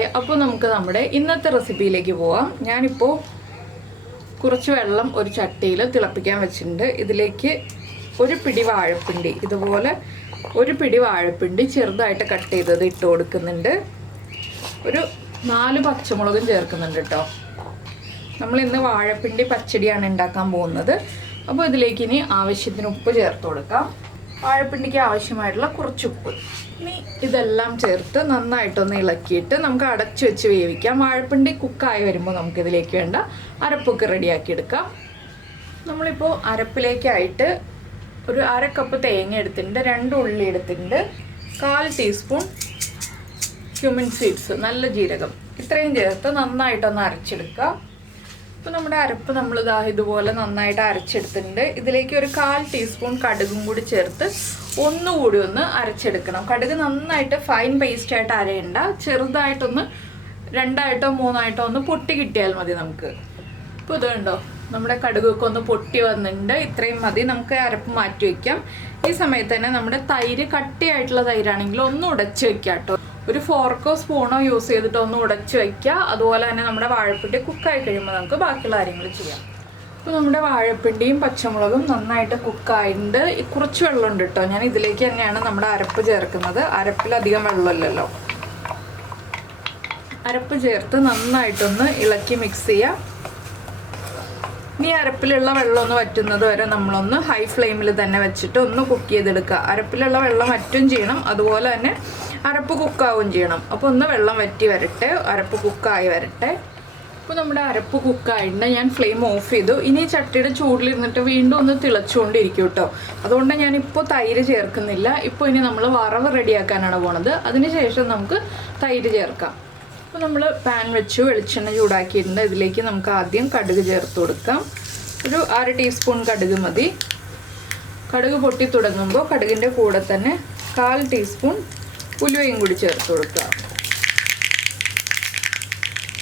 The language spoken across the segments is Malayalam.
ഹായ്, അപ്പോൾ നമുക്ക് നമ്മുടെ ഇന്നത്തെ റെസിപ്പിയിലേക്ക് പോവാം. ഞാനിപ്പോൾ കുറച്ച് വെള്ളം ഒരു ചട്ടിയിൽ തിളപ്പിക്കാൻ വെച്ചിട്ടുണ്ട്. ഇതിലേക്ക് ഒരു പിടി വാഴപ്പിണ്ടി, ഇതുപോലെ ഒരു പിടി വാഴപ്പിണ്ടി ചെറുതായിട്ട് കട്ട് ചെയ്തത് ഇട്ട് കൊടുക്കുന്നുണ്ട്. ഒരു 4 പച്ചമുളകും ചേർക്കുന്നുണ്ട് കേട്ടോ. നമ്മൾ ഇന്ന് വാഴപ്പിണ്ടി പച്ചടിയാണ് ഉണ്ടാക്കാൻ പോകുന്നത്. അപ്പോൾ ഇതിലേക്ക് ഇനി ആവശ്യത്തിന് ഉപ്പ് ചേർത്ത് കൊടുക്കാം. വാഴപ്പിണ്ടിക്ക് ആവശ്യമായിട്ടുള്ള കുറച്ച് ഉപ്പ്. ഇനി ഇതെല്ലാം ചേർത്ത് നന്നായിട്ടൊന്ന് ഇളക്കിയിട്ട് നമുക്ക് അടച്ചു വെച്ച് വേവിക്കാം. വാഴപ്പിണ്ടി കുക്കായി വരുമ്പോൾ നമുക്കിതിലേക്ക് വേണ്ട അരപ്പൊക്കെ റെഡിയാക്കി എടുക്കാം. നമ്മളിപ്പോൾ അരപ്പിലേക്കായിട്ട് ഒരു 1/2 കപ്പ് തേങ്ങ എടുത്തിട്ടുണ്ട്, 2 ഉള്ളി എടുത്തിട്ടുണ്ട്, 1/4 ടീസ്പൂൺ ക്യുമിൻ സീഡ്സ്, നല്ല ജീരകം, ഇത്രയും ചേർത്ത് നന്നായിട്ടൊന്ന് അരച്ചെടുക്കാം. ഇപ്പോൾ നമ്മുടെ അരപ്പ് നമ്മൾ ഇതുപോലെ നന്നായിട്ട് അരച്ചെടുത്തിട്ടുണ്ട്. ഇതിലേക്ക് ഒരു 1/4 ടീസ്പൂൺ കടുകും കൂടി ചേർത്ത് ഒന്നുകൂടി ഒന്ന് അരച്ചെടുക്കണം. കടുക് നന്നായിട്ട് ഫൈൻ പേസ്റ്റ് ആയിട്ട് അരയണ്ട, ചെറുതായിട്ടൊന്ന് 2ആയിട്ടോ 3ആയിട്ടോ ഒന്ന് പൊട്ടി കിട്ടിയാൽ മതി നമുക്ക്. ഇപ്പോൾ ഇതുണ്ടോ, നമ്മുടെ കടുകൊക്കെ ഒന്ന് പൊട്ടി വന്നിട്ടുണ്ട്. ഇത്രയും മതി, നമുക്ക് അരപ്പ് മാറ്റി വയ്ക്കാം. ഈ സമയത്ത് തന്നെ നമ്മുടെ തൈര്, കട്ടിയായിട്ടുള്ള തൈരാണെങ്കിൽ ഒന്ന് ഉടച്ച് വെക്കാം കേട്ടോ. ഒരു ഫോർക്കോ സ്പൂണോ യൂസ് ചെയ്തിട്ട് ഒന്ന് ഉടച്ച് വയ്ക്കുക. അതുപോലെ തന്നെ നമ്മുടെ വാഴപ്പിണ്ടി കുക്കായി കഴിയുമ്പോൾ നമുക്ക് ബാക്കിയുള്ള കാര്യങ്ങൾ ചെയ്യാം. ഇപ്പോൾ നമ്മുടെ വാഴപ്പിണ്ടിയും പച്ചമുളകും നന്നായിട്ട് കുക്കായിട്ടുണ്ട്. കുറച്ച് വെള്ളമുണ്ട് കേട്ടോ. ഞാൻ ഇതിലേക്ക് തന്നെയാണ് നമ്മുടെ അരപ്പ് ചേർക്കുന്നത്. അരപ്പിലധികം വെള്ളമില്ലല്ലോ. അരപ്പ് ചേർത്ത് നന്നായിട്ടൊന്ന് ഇളക്കി മിക്സ് ചെയ്യാം. ഇനി അരപ്പിലുള്ള വെള്ളം ഒന്ന് വറ്റുന്നത് വരെ നമ്മളൊന്ന് ഹൈ ഫ്ലെയിമിൽ തന്നെ വെച്ചിട്ട് ഒന്ന് കുക്ക് ചെയ്തെടുക്കുക. അരപ്പിലുള്ള വെള്ളം വറ്റും ചെയ്യണം, അതുപോലെ തന്നെ അരപ്പ് കുക്കാവും ചെയ്യണം. അപ്പോൾ ഒന്ന് വെള്ളം വറ്റി വരട്ടെ, അരപ്പ് കുക്കായി വരട്ടെ. അപ്പോൾ നമ്മുടെ അരപ്പ് കുക്കായിട്ടുണ്ട്. ഞാൻ ഫ്ലെയിം ഓഫ് ചെയ്തു. ഇനി ചട്ടിയുടെ ചൂടിലിരുന്നിട്ട് വീണ്ടും ഒന്ന് തിളച്ചുകൊണ്ടിരിക്കും കേട്ടോ. അതുകൊണ്ട് ഞാനിപ്പോൾ തൈര് ചേർക്കുന്നില്ല. ഇപ്പോൾ ഇനി നമ്മൾ വറവ് റെഡിയാക്കാനാണ് പോണത്. അതിനുശേഷം നമുക്ക് തൈര് ചേർക്കാം. അപ്പോൾ നമ്മൾ പാൻ വെച്ചു, വെളിച്ചെണ്ണ ചൂടാക്കിയിട്ടുണ്ട്. ഇതിലേക്ക് നമുക്ക് ആദ്യം കടുക് ചേർത്ത് കൊടുക്കാം. ഒരു 1/2 ടീസ്പൂൺ കടുക് മതി. കടുക് പൊട്ടി തുടങ്ങുമ്പോൾ കടുകിൻ്റെ കൂടെ തന്നെ 1/4 ടീസ്പൂൺ ഉലുവയും കൂടി ചേർത്ത് കൊടുക്കുക.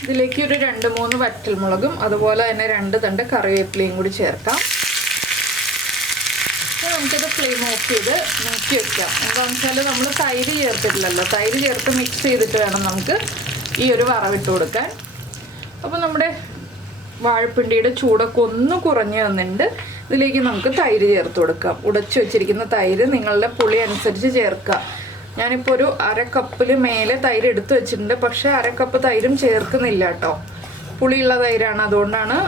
ഇതിലേക്ക് ഒരു 2-3 വറ്റൽമുളകും അതുപോലെ തന്നെ 2 തണ്ട് കറിവേപ്പിലയും കൂടി ചേർക്കാം. അപ്പോൾ നമുക്കിത് ഫ്ലെയിം ഓഫ് ചെയ്ത് നോക്കി വെക്കാം. എന്താണെന്ന് വെച്ചാൽ നമ്മൾ തൈര് ചേർത്തിട്ടില്ലല്ലോ. തൈര് ചേർത്ത് മിക്സ് ചെയ്തിട്ട് വേണം നമുക്ക് ഈ ഒരു വറവിട്ട് കൊടുക്കാൻ. അപ്പോൾ നമ്മുടെ വാഴപ്പിണ്ടിയുടെ ചൂടൊക്കെ ഒന്ന് കുറഞ്ഞു വന്നിട്ടുണ്ട്. ഇതിലേക്ക് നമുക്ക് തൈര് ചേർത്ത് കൊടുക്കാം. ഉടച്ചു വെച്ചിരിക്കുന്ന തൈര് നിങ്ങളുടെ പുളി അനുസരിച്ച് ചേർക്കുക. ഞാനിപ്പോൾ ഒരു 1/2 കപ്പിൽ മേലെ തൈര് എടുത്ത് വെച്ചിട്ടുണ്ട്. പക്ഷേ 1/2 കപ്പ് തൈരും ചേർക്കുന്നില്ല കേട്ടോ. പുളിയുള്ള തൈരാണ്, അതുകൊണ്ടാണ്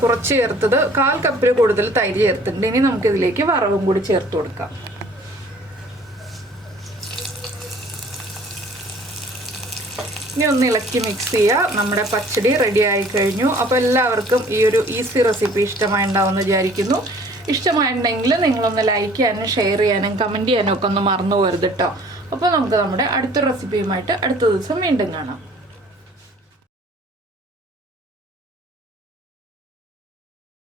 കുറച്ച് ചേർത്തത്. 1/4 കപ്പിൽ കൂടുതൽ തൈര് ചേർത്തിട്ടുണ്ട്. ഇനി നമുക്കിതിലേക്ക് വറവും കൂടി ചേർത്ത് കൊടുക്കാം. ഇനി ഒന്ന് ഇളക്കി മിക്സ് ചെയ്യുക. നമ്മുടെ പച്ചടി റെഡി ആയി കഴിഞ്ഞു. അപ്പോൾ എല്ലാവർക്കും ഈ ഒരു ഈസി റെസിപ്പി ഇഷ്ടമായി ഉണ്ടാവുമെന്ന് വിചാരിക്കുന്നു. ഇഷ്ടമായിട്ടുണ്ടെങ്കിൽ നിങ്ങളൊന്ന് ലൈക്ക് ചെയ്യാനും ഷെയർ ചെയ്യാനും കമൻറ്റ് ചെയ്യാനും ഒക്കെ ഒന്ന് മറന്നു പോകരുത് കേട്ടോ. അപ്പോൾ നമുക്ക് നമ്മുടെ അടുത്ത റെസിപ്പിയുമായിട്ട് അടുത്ത ദിവസം വീണ്ടും കാണാം.